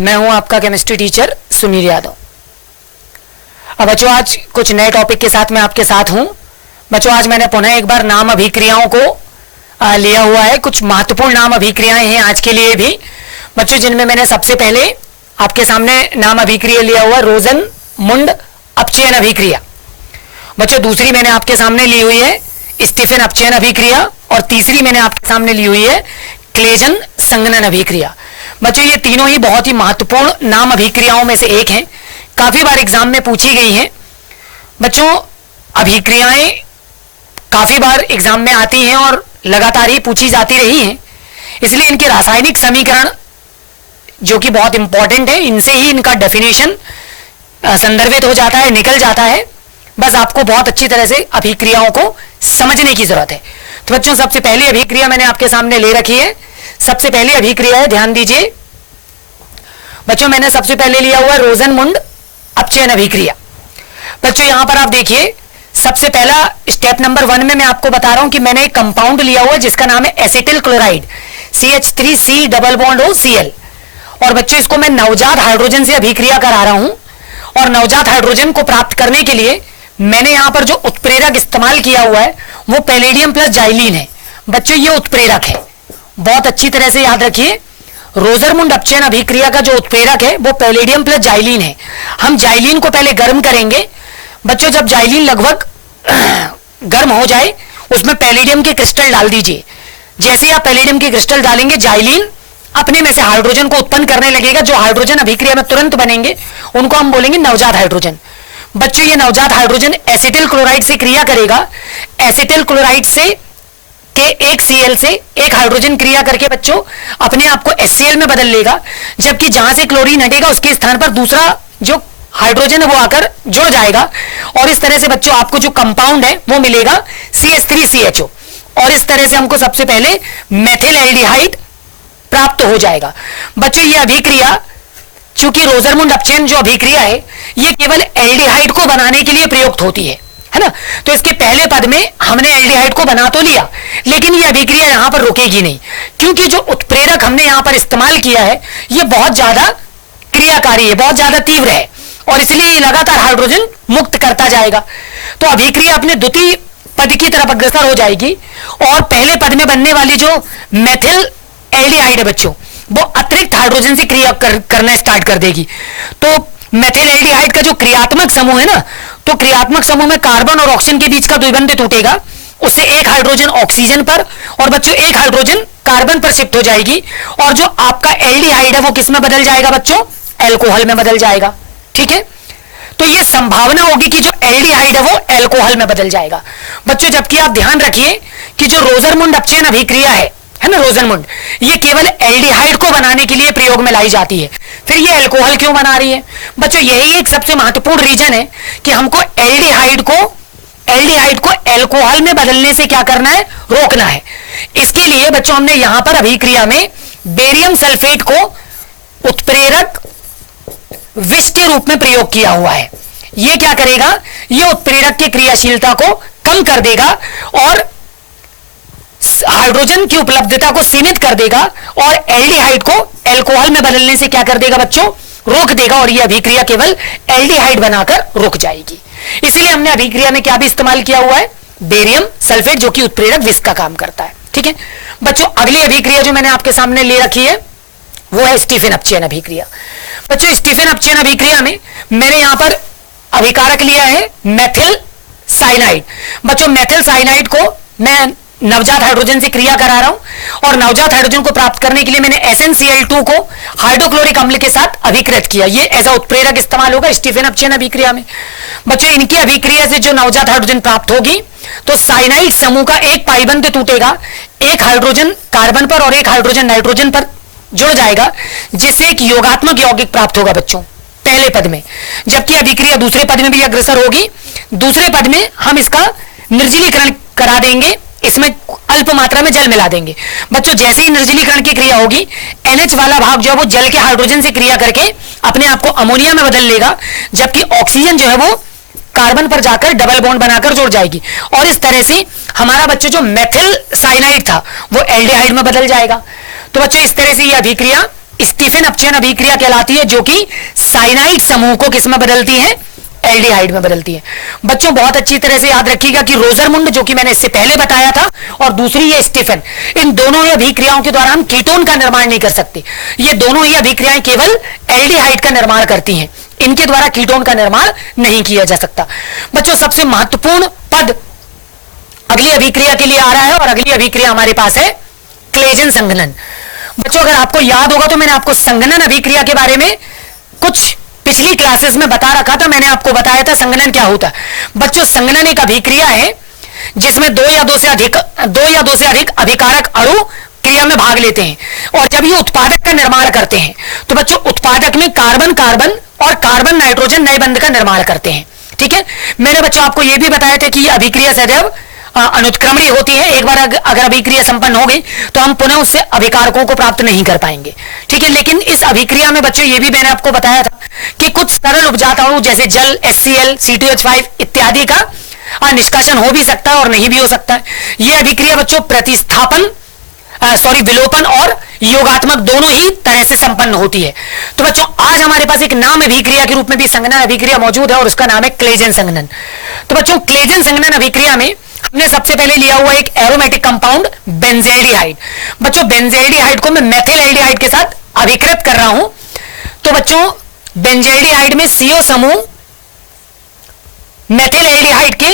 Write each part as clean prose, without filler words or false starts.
मैं हूं आपका केमिस्ट्री टीचर सुनील यादव। अब बच्चों आज कुछ नए टॉपिक के साथ मैं आपके साथ हूं। बच्चों आज मैंने पुनः एक बार नाम अभिक्रियाओं को लिया हुआ है। कुछ महत्वपूर्ण नाम अभिक्रियाएं हैं आज के लिए भी बच्चों, जिनमें मैंने सबसे पहले आपके सामने नाम अभिक्रिया लिया हुआ रोजन-मुंड अपचयन अभिक्रिया। बच्चों दूसरी मैंने आपके सामने ली हुई है स्टीफन अपचयन अभिक्रिया, और तीसरी मैंने आपके सामने ली हुई है क्लेजन संघनन अभिक्रिया। बच्चों ये तीनों ही बहुत ही महत्वपूर्ण नाम अभिक्रियाओं में से एक हैं, काफी बार एग्जाम में पूछी गई हैं। बच्चों अभिक्रियाएं काफी बार एग्जाम में आती हैं और लगातार ही पूछी जाती रही हैं, इसलिए इनके रासायनिक समीकरण जो कि बहुत इंपॉर्टेंट है, इनसे ही इनका डेफिनेशन संदर्भित हो जाता है, निकल जाता है। बस आपको बहुत अच्छी तरह से अभिक्रियाओं को समझने की जरूरत है। तो बच्चों सबसे पहली अभिक्रिया मैंने आपके सामने ले रखी है। सबसे पहली अभिक्रिया है, ध्यान दीजिए बच्चों, मैंने सबसे पहले लिया हुआ रोजन-मुंड अपचयन अभिक्रिया। बच्चों यहां पर आप देखिए, सबसे पहला स्टेप नंबर 1 में मैं आपको बता रहा हूं कि मैंने एक कंपाउंड लिया हुआ जिसका नाम है acetyl chloride CH3C double bond OCl, और बच्चों इसको मैं नवजात हाइड्रोजन से अभिक्रिया करा रहा हूं। और नवजात हाइड्रोजन को प्राप्त करने के लिए मैंने यहां पर जो उत्प्रेरक इस्तेमाल किया हुआ है वो पैलेडियम प्लस जाइलिन है। बच्चों ये उत्प्रेरक है, बहुत अच्छी तरह से याद रखिए। रोजर-मुंड अपचयन अभिक्रिया का जो उत्प्रेरक है वो पैलेडियम प्लस जाइलिन है। हम जाइलिन को पहले गर्म करेंगे। बच्चों जब जाइलिन लगभग गर्म हो जाए उसमें पैलेडियम के क्रिस्टल डाल दीजिए। जैसे ही आप पैलेडियम के क्रिस्टल डालेंगे जाइलिन अपने में से हाइड्रोजन को उत्पन्न करने लगेगा। जो हाइड्रोजन अभिक्रिया में तुरंत बनेंगे उनको हम बोलेंगे नवजात हाइड्रोजन। बच्चों ये नवजात हाइड्रोजन एसिटिल क्लोराइड से क्रिया करेगा। एसिटिल क्लोराइड से के एक Cl से एक हाइड्रोजन क्रिया करके बच्चों अपने आप को HCl में बदल लेगा, जबकि जहां से क्लोरीन हटेगा उसके स्थान पर दूसरा जो हाइड्रोजन है वो आकर जुड़ जाएगा। और इस तरह से बच्चों आपको जो कंपाउंड है वो मिलेगा CH3CHO, और इस तरह से हमको सबसे पहले मेथिल एल्डिहाइड प्राप्त हो जाएगा। बच्चों ये अभिक्रिया, चूंकि रोजर-मुंड अपचयन जो अभिक्रिया है ये केवल एल्डिहाइड को बनाने के लिए प्रयुक्त होती है ना। तो इसके पहले पद में हमने एल्डिहाइड को बना तो लिया, लेकिन ये अभिक्रिया यहां पर रुकेगी नहीं, क्योंकि जो उत्प्रेरक हमने यहां पर इस्तेमाल किया है ये बहुत ज्यादा क्रियाकारी है, बहुत ज्यादा तीव्र है, और इसलिए ये लगातार हाइड्रोजन मुक्त करता जाएगा। तो अभिक्रिया अपने द्वितीय पद की तरफ अग्रसर हो जाएगी, और पहले पद में बनने वाली जो मेथिल एल्डिहाइड है बच्चों वो अतिरिक्त हाइड्रोजन से क्रिया करना स्टार्ट कर देगी। तो मेथिल एल्डिहाइड का जो क्रियात्मक समूह है ना, तो क्रियात्मक समूह में कार्बन और ऑक्सीजन के बीच का द्विबंध टूटेगा, उससे एक हाइड्रोजन ऑक्सीजन पर और बच्चों एक हाइड्रोजन कार्बन पर शिफ्ट हो जाएगी, और जो आपका एल्डिहाइड है वो किस में बदल जाएगा बच्चों? एल्कोहल में बदल जाएगा। ठीक है, तो ये संभावना होगी कि जो एल्डिहाइड है वो एल्कोहल में बदल जाएगा बच्चों। जबकि आप ध्यान रखिए कि जो रोजर-मुंड अपचयन अभिक्रिया है ना, रोजर-मुंड, ये केवल एल्डिहाइड को बनाने के लिए प्रयोग में लाई जाती है। फिर ये एल्कोहल क्यों बना रही है बच्चों? यही एक सबसे महत्वपूर्ण रीजन है कि हमको एल्डिहाइड को एल्कोहल में बदलने से क्या करना है? रोकना है। इसके लिए बच्चों हमने यहां पर अभिक्रिया में बेरियम सल्फेट को उत्प्रेरक विष के रूप में प्रयोग किया हुआ है। ये क्या करेगा? ये उत्प्रेरक की क्रियाशीलता को कम कर देगा और हाइड्रोजन की उपलब्धता को सीमित कर देगा, और एल्डिहाइड को एल्कोहल में बदलने से क्या कर देगा बच्चों? रोक देगा, और यह अभिक्रिया केवल एल्डिहाइड बनाकर रुक जाएगी। इसीलिए हमने अभिक्रिया में क्या भी इस्तेमाल किया हुआ है? बेरियम सल्फेट, जो कि उत्प्रेरक विष का काम करता है। ठीक है बच्चों, अगली अभिक्रिया जो मैंने आपके सामने ले रखी है वो है स्टीफन अपचयन अभिक्रिया। बच्चों स्टीफन अपचयन अभिक्रिया में मैंने यहां पर अभिकारक लिया है मेथिल साइनाइड। बच्चों मेथिल साइनाइड को मैं नवजात हाइड्रोजन से क्रिया करा रहा हूं, और नवजात हाइड्रोजन को प्राप्त करने के लिए मैंने SnCl2 को हाइड्रोक्लोरिक अम्ल के साथ अभिकृत किया। ये एज अ उत्प्रेरक इस्तेमाल होगा स्टीफन अपचयन अभिक्रिया में। बच्चों इनकी अभिक्रिया से जो नवजात हाइड्रोजन प्राप्त होगी तो साइनाइड समूह का एक पाइबंध टूटेगा, एक हाइड्रोजन कार्बन पर और एक हाइड्रोजन नाइट्रोजन पर जुड़ जाएगा, जिससे एक योगात्मक यौगिक प्राप्त होगा बच्चों पहले पद में। जबकि अभिक्रिया दूसरे पद में भी अग्रसर होगी। दूसरे पद में हम इसका निर्जलीकरण करा देंगे, इसमें अल्प मात्रा में जल मिला देंगे। बच्चों जैसे ही निर्जलीकरण की क्रिया होगी NH वाला भाग जो है वो जल के हाइड्रोजन से क्रिया करके अपने आप को अमोनिया में बदल लेगा, जबकि ऑक्सीजन जो है वो कार्बन पर जाकर डबल बॉन्ड बनाकर जुड़ जाएगी, और इस तरह से हमारा बच्चों जो मेथिल साइनाइड था वो एल्डिहाइड में बदल जाएगा। तो बच्चों इस तरह से ये अभिक्रिया स्टीफन अपचयन अभिक्रिया कहलाती है, जो कि साइनाइड समूह को किस में बदलती है, एल्डिहाइड में बदलती है। बच्चों बहुत अच्छी तरह से याद रखिएगा कि रोजरमुंड, जो कि मैंने इससे पहले बताया था, और दूसरी ये स्टीफन, इन दोनों ही अभिक्रियाओं के द्वारा हम कीटोन का निर्माण नहीं कर सकते। ये दोनों ही अभिक्रियाएं केवल एल्डिहाइड का निर्माण करती हैं, इनके द्वारा कीटोन का निर्माण नहीं किया जा सकता। बच्चों सबसे महत्वपूर्ण पद अगली अभिक्रिया के लिए आ रहा है, और अगली अभिक्रिया हमारे पास है क्लेजन संघनन। बच्चों अगर आपको याद होगा तो मैंने आपको संघनन अभिक्रिया के बारे में कुछ पिछली क्लासेस में बता रखा था। मैंने आपको बताया था संघनन क्या होता है। बच्चों संघनन एक अभिक्रिया है जिसमें दो या दो से अधिक अभिकारक अणु क्रिया में भाग लेते हैं, और जब ये उत्पादक का निर्माण करते हैं तो बच्चों उत्पादक में कार्बन कार्बन और कार्बन नाइट्रोजन नए बंध का निर्माण करते हैं। ठीक है, मैंने बच्चों आपको यह भी बताया था कि यह अभिक्रिया सदैव अनुत्क्रमणीय होती है। एक बार अगर अभिक्रिया संपन्न हो गई तो हम पुनः उससे अभिकारकों को प्राप्त नहीं कर पाएंगे। ठीक है, लेकिन इस अभिक्रिया में बच्चों ये भी मैंने आपको बताया था कि कुछ सरल उपजात अणु जैसे जल, HCl, C2H5 इत्यादि का निष्कासन हो भी सकता है और नहीं भी हो सकता है। यह अभिक्रिया बच्चों प्रतिस्थापन विलोपन और योगात्मक दोनों ही तरह से संपन्न होती है। तो बच्चों आज हमारे पास एक नाम अभिक्रिया के रूप में भी संघनन अभिक्रिया मौजूद है, और उसका नाम है क्लेजन संघनन। तो बच्चों क्लेजन संघनन अभिक्रिया में हमने सबसे पहले लिया हुआ एक एरोमेटिक कंपाउंड बेंजेल्डिहाइड। बच्चों बेंजेल्डिहाइड को मैं मेथिल एल्डिहाइड के साथ अभिकृत कर रहा हूं। तो बच्चों बेंजेल्डिहाइड में CO समूह मेथिल एल्डिहाइड के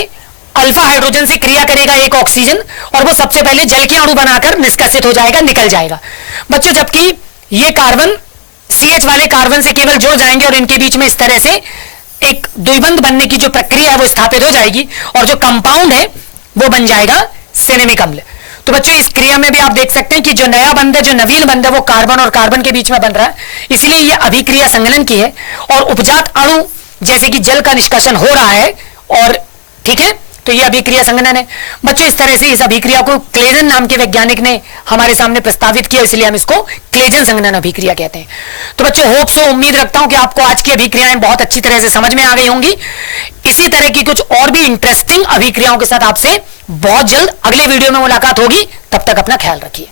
अल्फा हाइड्रोजन से क्रिया करेगा एक ऑक्सीजन, और वो सबसे पहले जल के अणु बनाकर निष्कासित हो जाएगा, निकल जाएगा। बच्चों जबकि ये कार्बन CH वाले कार्बन से केवल जुड़ जाएंगे और इनके बीच में इस तरह से एक द्विबंध बनने की जो प्रक्रिया है वो स्थापित हो जाएगी, और जो कंपाउंड है वो बन जाएगा सिनेमिक अम्ल। तो बच्चों इस क्रिया में भी आप देख सकते हैं कि जो नया बंध है, जो नवीन बंध है, वो कार्बन और कार्बन के बीच में बन रहा है, इसलिए यह अभिक्रिया संघनन की है। और उपजात अणु जैसे कि जल का निष्कासन हो रहा है, और ठीक है, तो यह अभिक्रिया संघनन है। बच्चों इस तरह से इस अभिक्रिया को क्लेजन नाम के वैज्ञानिक ने हमारे सामने प्रस्तावित किया, इसलिए हम इसको क्लेजन संघनन अभिक्रिया कहते हैं। तो बच्चों होप सो, उम्मीद रखता हूं कि आपको आज की अभिक्रियाएं बहुत अच्छी तरह से समझ में आ गई होंगी। इसी तरह की कुछ और भी इंटरेस्टिंग अभिक्रियाओं के साथ आपसे बहुत जल्द अगले वीडियो में मुलाकात होगी। तब तक अपना ख्याल रखिए।